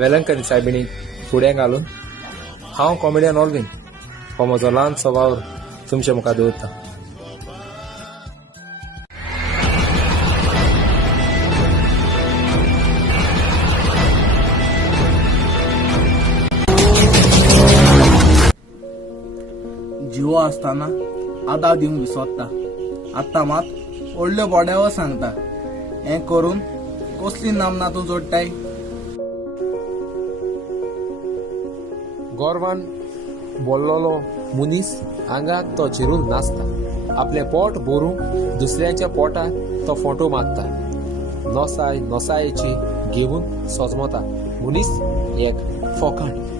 वेलंकनी सायबिणीक फुडें घालून हांव कॉमेडियन ऑल्विन हो म्हजो ल्हानसो वावर तुमचे मुखार दवरता. जिवो आसतना आदार दिवंक विसरता. आतां मात व्हडल्यो बोड्यावर सांगता. हें करून कसली नामना तूं जोडटाय. गोरवान बोल्लोलो मनीस आंगाक तो चिरून नाचता. आपलें पोट भरूंक दुसऱ्याच्या पोटार तो फोटो मागता. नोसाय नोसायेची घेवन सोजमोता. मनीस एक फोकाण.